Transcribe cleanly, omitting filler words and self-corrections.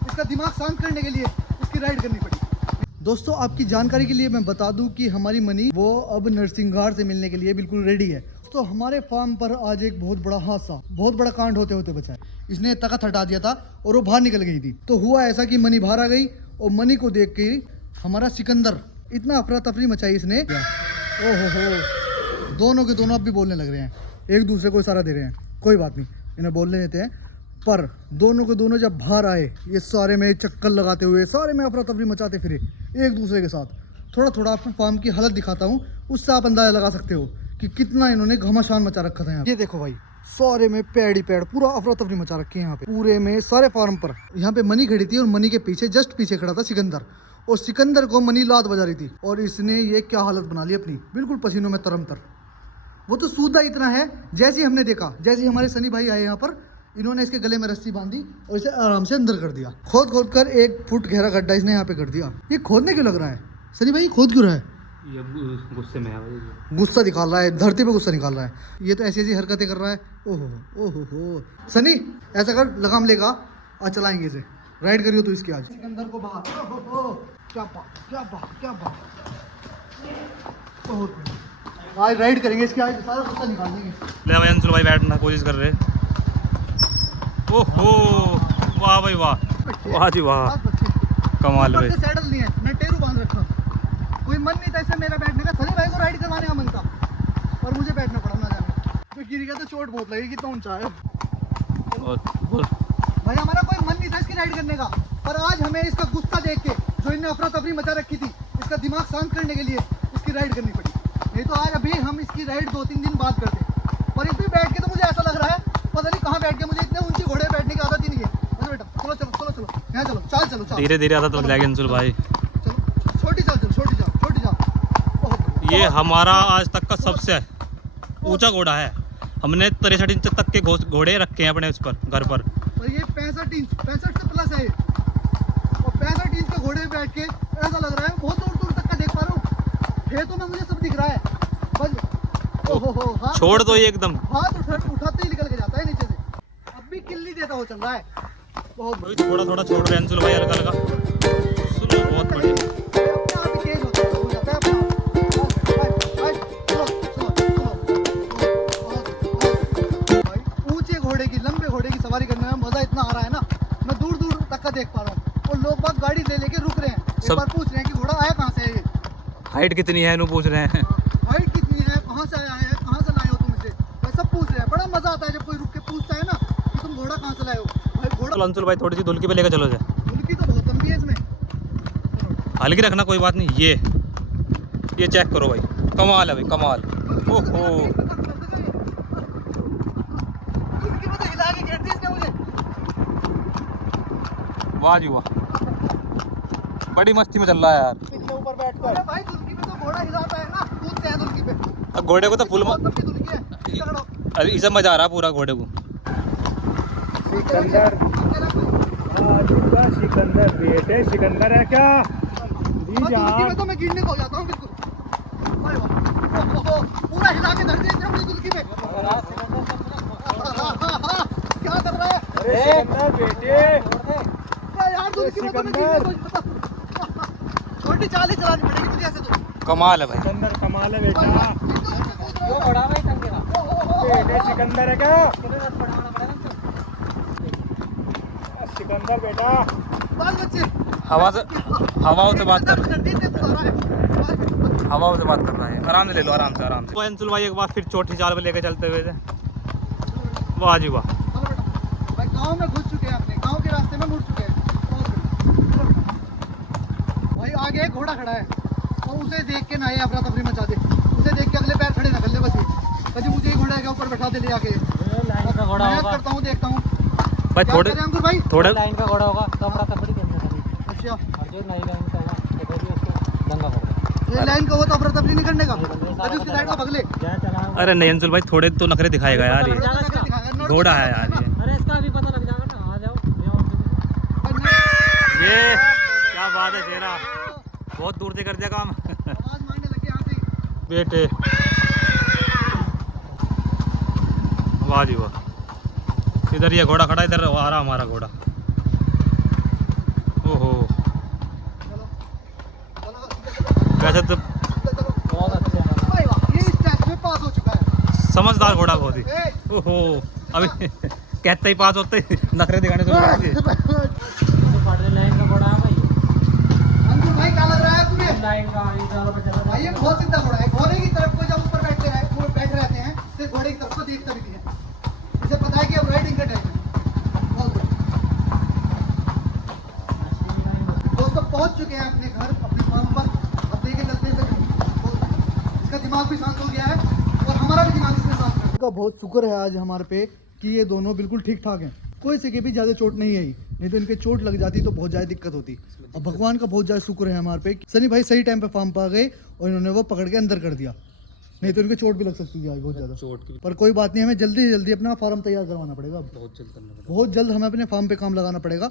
इसका दिमाग शांत करने के लिए इसकी राइड करनी पड़ी। दोस्तों आपकी जानकारी के लिए मैं बता दूं कि हमारी मनी वो अब नरसिंहगढ़ से मिलने के लिए बिल्कुल रेडी है। तो हमारे फार्म पर आज एक बहुत बड़ा हादसा, बहुत बड़ा कांड होते होते बचा है। इसने तख्त हटा दिया था और वो बाहर निकल गई थी। तो हुआ ऐसा कि मनी बाहर आ गई और मनी को देख के हमारा सिकंदर इतना अफरा तफरी मचाई इसने। ओहो हो, दोनों के दोनों अब भी बोलने लग रहे हैं, एक दूसरे को इशारा दे रहे हैं। कोई बात नहीं, इन्हें बोलने देते हैं। पर दोनों के दोनों जब बाहर आए, ये सारे में चक्कर लगाते हुए, सारे में अफरा तफरी मचाते फिरे एक दूसरे के साथ। थोड़ा थोड़ा आपको फार्म की हालत दिखाता हूँ, उससे आप अंदाजा लगा सकते हो कि कितना इन्होंने घमासान मचा रखा था यहाँ। ये देखो भाई, सारे में पेड़ ही पेड़, पूरा अफरा तफरी मचा रखे हैं यहाँ पे पूरे में सारे फार्म पर। यहाँ पे मनी खड़ी थी और मनी के पीछे जस्ट पीछे खड़ा था सिकंदर, और सिकंदर को मनी लात बजा रही थी। और इसने ये क्या हालत बना ली अपनी, बिल्कुल पसीनों में तरम तर। वो तो सूदा इतना है, जैसे ही हमने देखा, जैसे ही हमारे सनी भाई आए यहाँ पर, इन्होंने इसके गले में रस्सी बांधी और इसे आराम से अंदर कर दिया। खोद खोद कर 1 फुट गहरा गड्ढा इसने यहाँ पे कर दिया। ये खोदने क्यों लग रहा है सनी भाई, खोद क्यों रहा है? ये गुस्से में है, गुस्सा निकाल रहा है, धरती पे गुस्सा निकाल रहा है। ये तो ऐसी ऐसी हरकतें कर रहा है। ओहो ओहो हो, सनी ऐसा कर, लगाम लेगा आज चलाएंगे इसे, राइड करियो तू इसकी आज। सिकंदर को बाहर, ओहो क्या बात, क्या बात, क्या बात, बहुत आज राइड करेंगे इसकी, आज सारा गुस्सा निकाल देंगे। ले भाई अंशुल भाई बैठना कोशिश कर रहे। ओहो वाह भाई वाह, वाह जी वाह, कमाल भाई। सैडल नहीं है, मैं टेरू बांध रखा, कोई मन नहीं था इसमें मेरा बैठने का। सनी भाई को राइड करवाने का मन था और मुझे बैठना पड़ा ना जाने, तो गिर गया तो चोट बहुत लगेगी, कितना ऊंचा है भाई। हमारा कोई मन नहीं था इसकी राइड करने का, पर आज हमें इसका गुस्सा देख के, जो इन्हें अफरा तफरी मचा रखी थी, इसका दिमाग शांत करने के लिए इसकी राइड करनी पड़ी। नहीं तो आज अभी हम इसकी राइड 2-3 दिन बाद करते। पर इसमें बैठ के तो मुझे ऐसा लग रहा है, पता नहीं कहाँ बैठ के, मुझे इतने ऊंचे घोड़े बैठने की आदत ही नहीं है। चलो बेटा, चलो चलो चलो चलो, यहाँ चलो, चाल चलो, चाल धीरे धीरे आदत लग जाएगी अंशुल भाई। चलो, छोटी चाल चलो, छोटी चाल, छोटी चाल। ये हमारा आज तक का सबसे ऊंचा घोड़ा है। हमने 63 इंच तक के घोड़े रखे हैं अपने उस पर, घर पर। और ये 65 इंच, 65 से प्लस है ये। और 65 इंच के घोड़े पे बैठ के ऐसा लग रहा है बहुत दूर दूर तक का देख पा रहा हूँ। खेतों में मुझे सब दिख रहा है बस। ओहो, छोड़ दो ये एकदम, हाथ उठाते ही निकल के जाता है नीचे से। अब भी किल्ली देता हो चल रहा है बहुत। थोड़ा थोड़ा छोड़ रहे हैं अंशुल भाई, हल्का हल्का। सुनो बहुत बढ़िया, अपने आप ही तेज हो जाता है अपना। भाई ऊंचे घोड़े की, लंबे घोड़े की सवारी करने में मजा इतना आ रहा है ना, मैं दूर दूर तक का देख पा रहा हूँ। और लोग बाग गाड़ी ले लेके रुक रहे हैं, एक बार पूछ रहे हैं कि घोड़ा आया कहाँ से है ये, हाइट कितनी है, पूछ रहे हैं। हाइट कितनी है, कहाँ से आया है, कहाँ से लाए हो तुम इसे, भाई सब पूछ रहे हैं। बड़ा मजा आता है जब कोई रुक के पूछता है ना कि तुम घोड़ा कहाँ से लाए हो। भाई घोड़ा, अंशुल भाई थोड़ी सी धुलकी पे लेकर चलो जाए, धुलकी तो बहुत लंबी है इसमें, हल्की रखना कोई बात नहीं। ये चेक करो भाई, कमाल है भाई, कमाल। ओहो हिला के घेर दी इसने मुझे। वाह जी वाह, बड़ी मस्ती में चल रहा है यार। पिछले ऊपर बैठकर, अरे भाई दुल्की पे तो घोड़ा हिलाता है ना, कूदते हैं दुल्की पे। अब घोड़े को तो फुल बहुत लंबी दुल्की है, पकड़ो। अभी इसे मजा आ रहा पूरा घोड़े को। सिकंदर, सिकंदर बेटे, सिकंदर है क्या? दुल्की में तो मैं गिरने को हो जाता हूँ बिल्कुल। अरे वाह, ओहो, पूरा हिला के धर दिया इसने मुझे दुल्की पे। क्या कर रहा है? अरे सिकंदर बेटे, यार दुल्की में तो मैं गिरने को, छोटी चाल ही चलानी पड़ेगी मुझे ऐसे तो। कमाल है भाई, सिकंदर कमाल है बेटा। बड़ा भाई टंगे का बेटे सिकंदर है क्या? सिकंदर बेटा, बाल बच्चे हवाओं से बात कर, कर। हवाओं से बात कर रहा है। आराम से ले लो, आराम से आराम से। अंशुल भाई एक बार फिर चौथी चाल पे लेके चलते हुए थे। वाह जी वाह, भाई गांव में घुस चुके हैं, अपने गांव के रास्ते में मुड़ चुके हैं। भाई आगे एक घोड़ा खड़ा है और उसे देख के ना ये अफरा तफरी मचा दे, उसे देख के अगले पैर खड़े ना कर ले बस। ये कभी मुझे घोड़े के ऊपर बैठा दे ले आके, लाइन का घोड़ा मेहनत होगा करता हूँ, देखता हूँ भाई थोड़े भाई। थोड़े लाइन का घोड़ा होगा तो अपना तबड़ी के अंदर अच्छा, और जो नई लाइन का होगा तो भी उसको दंगा पड़ ये लाइन का हो तो अफरा तफरी नहीं करने का, कभी उसकी साइड का भगले। जाए चला। अरे नहीं अंशुल भाई, थोड़े तो नखरे दिखाएगा यार, ये घोड़ा है यार ये। अरे इसका अभी पता लग जाएगा ना, आ जाओ। ये क्या बात है शेरा, बहुत दूर से कर दिया काम। आवाज मारने लगे यहाँ से बेटे वाह जी वाह, इधर ये घोड़ा खड़ा, इधर आ रहा हमारा घोड़ा। ओहो, चलो चलो चलो वैसे तो बहुत अच्छे हैं। भाई वाह, ये इस टेस्ट में पास हो चुका है। समझदार घोड़ा बहुत ही। ए, ओहो, अभी कहते ही पास होते ही नखरे दिखाने शुरू कर दिए। तो पार्टी लाइन का घोड़ा है भाई। अंकुर भाई क्या लग रहा है तुम्हें? लाइन का इस वाला पे चला भाई ये बहुत सीधा घोड़ा है। घोड़े की तरफ को जब ऊपर बैठते हैं, वो बैठ रहते हैं, तो घोड़े की तरफ को देखता भी नहीं है। मुझे पता है कि अब राइडिंग का टाइम है। बहुत बढ़िया। दोस्तों पहुंच चुके हैं अपने घर, अपने फार्म पर। अब देखे चलते हैं इसका दिमाग भी शांत हो गया है और हमारा भी दिमाग इसमें शांत है। का बहुत शुक्र है आज हमारे पे कि ये दोनों बिल्कुल ठीक ठाक हैं। कोई से के भी ज़्यादा चोट नहीं आई, नहीं तो इनके चोट लग जाती तो बहुत ज़्यादा दिक्कत होती। अब भगवान का बहुत ज़्यादा शुक्र है हमारे पे, सनी भाई सही टाइम पे फार्म पर आ गए और इन्होंने वो पकड़ के अंदर कर दिया, नहीं तो इनके चोट भी लग सकती है आज बहुत ज़्यादा। चोट की पर कोई बात नहीं, हमें जल्दी से जल्दी अपना फार्म तैयार करवाना पड़ेगा। अब बहुत जल्द करना पड़ेगा। बहुत जल्द हमें अपने फार्म पे काम लगाना पड़ेगा।